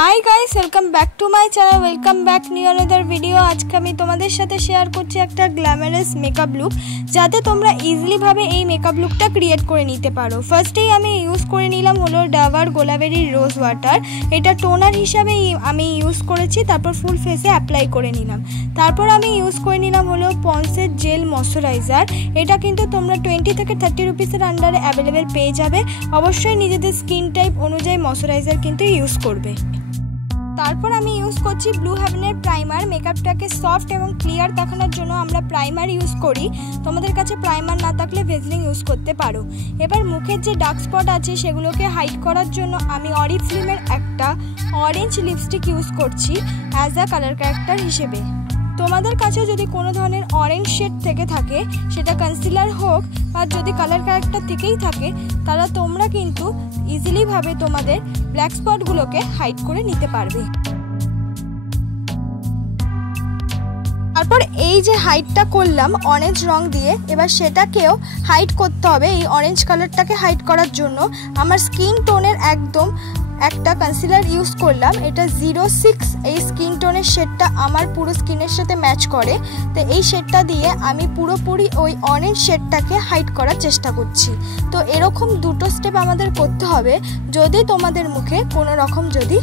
Hi guys, welcome back to my channel, welcome back new another video. আজকে আমি তোমাদের সাথে শেয়ার করছি একটা গ্ল্যামারাস মেকআপ লুক, যাতে তোমরা ইজিলি ভাবে এই মেকআপ লুকটা ক্রিয়েট করে নিতে পারো। ফার্স্টেই আমি ইউজ করে নিলাম হলো ডাবার গোলাবেরি রোজ ওয়াটার। এটা টোনার হিসাবে আমি ইউজ করেছি, তারপর ফুল ফেসে অ্যাপ্লাই করে নিলাম। তারপর আমি ইউজ করে নিলাম হলো পন্সের জেল ময়শ্চারাইজার। এটা কিন্তু তোমরা 20 থেকে 30 রুপিসের আন্ডারে অ্যাভেলেবেল পেয়ে যাবে। অবশ্যই নিজেদের স্কিন টাইপ অনুযায়ী ময়শ্চারাইজার কিন্তু ইউজ করবে। তারপর আমি ইউজ করছি ব্লু হেভেনের প্রাইমার। মেকআপটাকে সফট এবং ক্লিয়ার দেখানোর জন্য আমরা প্রাইমার ইউজ করি। তোমাদের কাছে প্রাইমার না থাকলে ভেজলিন ইউজ করতে পারো। এবার মুখের যে ডার্ক স্পট আছে সেগুলোকে হাইড করার জন্য আমি অরিফ্লেমের একটা অরেঞ্জ লিপস্টিক ইউজ করছি অ্যাজ আ কালার ক্যারেক্টার হিসেবে। তোমাদের কাছে যদি কোনো ধরনের অরেঞ্জ শেড থেকে থাকে, সেটা কনসিলার হোক বা যদি কালার ক্যারেক্টার থেকেই থাকে, তাহলে তোমরা কিন্তু ইজিলি ভাবে তোমাদের ব্ল্যাক স্পটগুলোকে হাইড করে নিতে পারবে। তারপর এই যে হাইডটা করলাম অরেঞ্জ রং দিয়ে, এবার সেটাকেও হাইড করতে হবে। এই অরেঞ্জ কালারটাকে হাইড করার জন্য আমার স্কিন টোনের একদম একটা কনসিলার ইউজ করলাম। এটা 06। এই স্কিন টোনের শেডটা আমার পুরো স্কিনের সাথে ম্যাচ করে, তো এই শেডটা দিয়ে আমি পুরোপুরি ওই অরেঞ্জ শেডটাকে হাইড করার চেষ্টা করছি। তো এরকম দুটো স্টেপ আমাদের করতে হবে যদি তোমাদের মুখে কোনো রকম যদি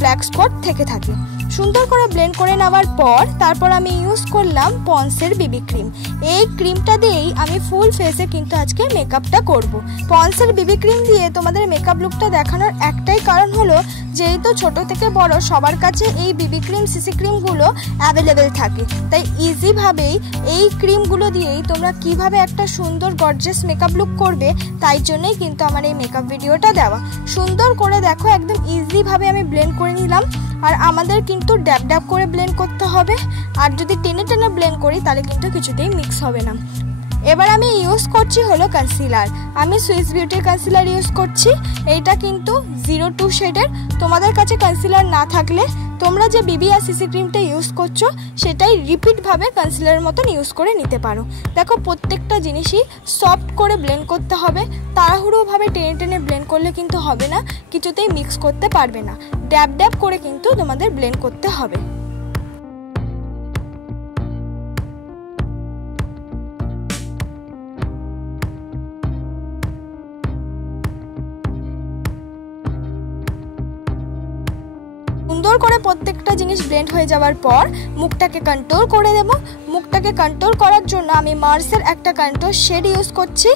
ব্ল্যাক স্পট থেকে থাকে। সুন্দর করে ব্লেন্ড করে নেওয়ার পর তারপর আমি ইউজ করলাম পন্সের বিবি ক্রিম। এই ক্রিমটা দিয়েই আমি ফুল ফেসে কিন্তু আজকে মেকআপটা করব। পন্সের বিবি ক্রিম দিয়ে তোমাদের মেকআপ লুকটা দেখানোর একটাই কারণ হলো, যেহেতু ছোট থেকে বড় সবার কাছে এই বিবি ক্রিম সিসি ক্রিমগুলো অ্যাভেলেবেল থাকে, তাই ইজিভাবেই এই ক্রিমগুলো দিয়েই তোমরা কিভাবে একটা সুন্দর গর্জিয়াস মেকআপ লুক করবে, তাই জন্যই কিন্তু আমার এই মেকআপ ভিডিওটা দেওয়া। সুন্দর করে দেখো, একদম ইজিভাবে আমি ব্লেন্ড করে নিলাম। আর আমাদের কিন্তু ড্যাব ড্যাব করে ব্লেন্ড করতে হবে, আর যদি টেনে টেনে ব্লেন্ড করি তাহলে কিন্তু কিছুতেই মিক্স হবে না। এবার আমি ইউজ করছি হলো কনসিলার। আমি সুইস বিউটির কনসিলার ইউজ করছি। এইটা কিন্তু 02 শেডের। তোমাদের কাছে কনসিলার না থাকলে তোমরা যে বিবি আর সিসি ক্রিমটা ইউজ করছো সেটাই রিপিটভাবে কনসিলারের মতন ইউজ করে নিতে পারো। দেখো, প্রত্যেকটা জিনিসই সফট করে ব্লেন্ড করতে হবে। তাড়াহুড়োভাবে টেনে টেনে ব্লেন্ড করলে কিন্তু হবে না, কিছুতেই মিক্স করতে পারবে না। ড্যাব ড্যাব করে কিন্তু তোমাদের ব্লেন্ড করতে হবে। সুন্দর করে প্রত্যেকটা জিনিস ব্লেন্ড হয়ে যাওয়ার পর মুখটাকে কন্ট্রোল করে দেব। মুখটাকে কন্ট্রোল করার জন্য আমি মার্সের একটা কন্ট্রোল শেড ইউজ করছি।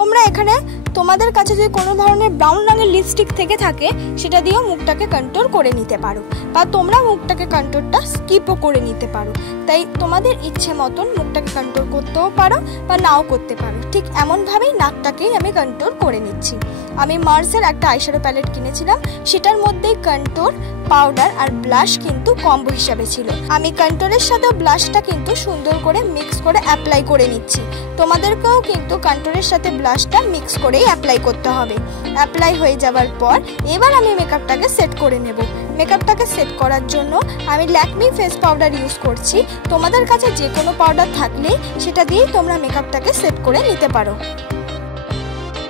তোমরা এখানে তোমাদের কাছে যদি কোনো ধরনের ব্রাউন রঙের লিপস্টিক থেকে থাকে সেটা দিয়েও মুখটাকে কন্ট্রোল করে নিতে পারো, বা তোমরা মুখটাকে কন্ট্রোলটা স্কিপও করে নিতে পারো। তাই তোমাদের ইচ্ছে মতন মুখটাকে কন্ট্রোল করতেও পারো বা নাও করতে পারো। ঠিক এমনভাবেই নাকটাকেই আমি কন্ট্রোল করে নিচ্ছি। আমি মার্সের একটা আইশ্যাডো প্যালেট কিনেছিলাম, সেটার মধ্যেই কন্ট্রোল, পাউডার আর ব্লাশ কিন্তু কম্বো হিসাবে ছিল। আমি কন্ট্রোলের সাথেও ব্লাশটা কিন্তু সুন্দর করে মিক্স করে অ্যাপ্লাই করে নিচ্ছি। তোমাদেরকেও কিন্তু কন্ট্রোলের সাথে ব্লাশটা মিক্স করেই অ্যাপ্লাই করতে হবে। অ্যাপ্লাই হয়ে যাওয়ার পর এবার আমি মেকআপটাকে সেট করে নেব। মেকআপটাকে সেট করার জন্য আমি ল্যাকমি ফেস পাউডার ইউজ করছি। তোমাদের কাছে যে কোনো পাউডার থাকলে সেটা দিয়েই তোমরা মেকআপটাকে সেট করে নিতে পারো।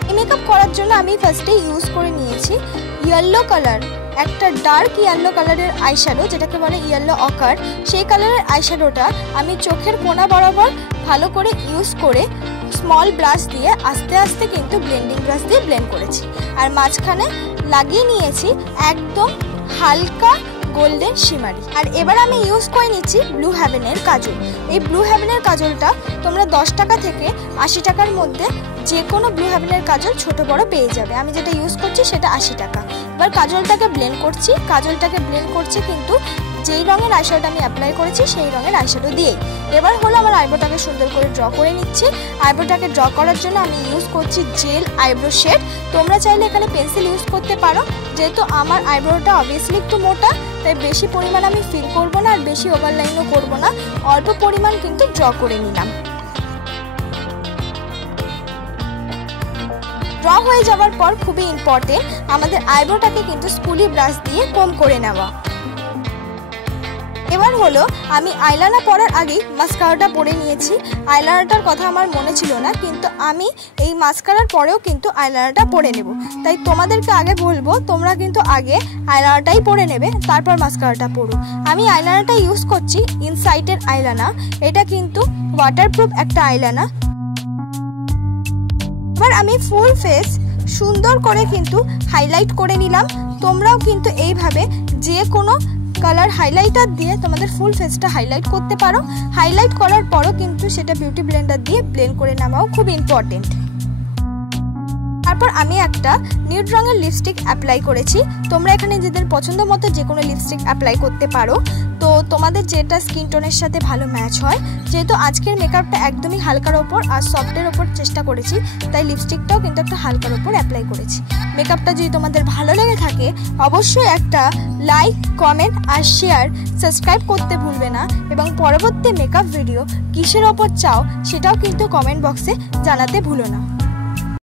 এই মেকআপ করার জন্য আমি ফার্স্টে ইউজ করে নিয়েছি ইয়েলো কালার, একটা ডার্ক ইয়েলো কালারের আইশ্যাডো, যেটাকে বলে ইয়েলো অকার। সেই কালারের আইশ্যাডোটা আমি চোখের কোনা বরাবর ভালো করে ইউজ করে স্মল ব্রাশ দিয়ে আস্তে আস্তে কিন্তু ব্লেন্ডিং ব্রাশ দিয়ে ব্লেন্ড করেছি। আর মাঝখানে লাগিয়ে নিয়েছি একদম হালকা গোল্ডেন শিমারি। আর এবার আমি ইউজ করে নিচ্ছি ব্লু হেভেনের কাজল। এই ব্লু হেভেনের কাজলটা তোমরা 10 টাকা থেকে 80 টাকার মধ্যে যে কোনো ব্লু হেভেনের কাজল ছোট বড় পেয়ে যাবে। আমি যেটা ইউজ করছি সেটা 80 টাকা। এবার কাজলটাকে ব্লেন্ড করছি কিন্তু যেই রঙের আইশ্যাডো আমি অ্যাপ্লাই করেছি সেই রঙের আইশ্যাডো দিয়েই। এবার হলো আমার আইব্রোটাকে সুন্দর করে ড্র করে নিচ্ছি। আইব্রোটাকে ড্র করার জন্য আমি ইউজ করছি জেল আইব্রো শেড। তোমরা চাইলে এখানে পেন্সিল ইউজ করতে পারো। যেহেতু আমার আইব্রোটা অবভিয়াসলি একটু মোটা, তাই বেশি পরিমাণ আমি ফিল করবো না আর বেশি ওভারলাইনও করবো না, অল্প পরিমাণ কিন্তু ড্র করে নিলাম। ড্র হয়ে যাওয়ার পর খুবই ইম্পর্টেন্ট, আমাদের আইব্রোটাকে কিন্তু স্পুলি ব্রাশ দিয়ে কম করে নেওয়া। এবার হলো আমি আইলাইনার পরার আগেই মাস্কারাটা পরে নিয়েছি। আইলাইনারটার কথা আমার মনে ছিল না, কিন্তু আমি এই মাস্কারার পরেও কিন্তু আইলাইনারটা পরে নেব। তাই তোমাদেরকে আগে বলবো তোমরা কিন্তু আগে আইলাইনারটাই পরে নেবে, তারপর মাস্কারাটা পরো। আমি আইলাইনারটা ইউজ করছি ইনসাইটের আইলাইনার। এটা কিন্তু ওয়াটারপ্রুফ একটা আইলাইনার। এবার আমি ফুল ফেস সুন্দর করে কিন্তু হাইলাইট করে নিলাম। তোমরাও কিন্তু এইভাবে যে কোনো কালার হাইলাইটার দিয়ে তোমাদের ফুল ফেসটা হাইলাইট করতে পারো। হাইলাইট করার পরও কিন্তু সেটা বিউটি ব্লেন্ডার দিয়ে ব্লেন্ড করে নেওয়াও খুব ইম্পর্টেন্ট। তারপর আমি একটা নিউড রঙের লিপস্টিক অ্যাপ্লাই করেছি। তোমরা এখানে নিজেদের পছন্দ মতো যে কোনো লিপস্টিক অ্যাপ্লাই করতে পারো, তো তোমাদের যেটা স্কিন টোনের সাথে ভালো ম্যাচ হয়। যেহেতু আজকের মেকআপটা একদমই হালকার ওপর আর সফটের ওপর চেষ্টা করেছি, তাই লিপস্টিকটাও কিন্তু একটা হালকার ওপর অ্যাপ্লাই করেছি। মেকআপটা যদি তোমাদের ভালো লেগে থাকে অবশ্যই একটা লাইক, কমেন্ট আর শেয়ার, সাবস্ক্রাইব করতে ভুলবে না। এবং পরবর্তী মেকআপ ভিডিও কিসের ওপর চাও সেটাও কিন্তু কমেন্ট বক্সে জানাতে ভুলো না।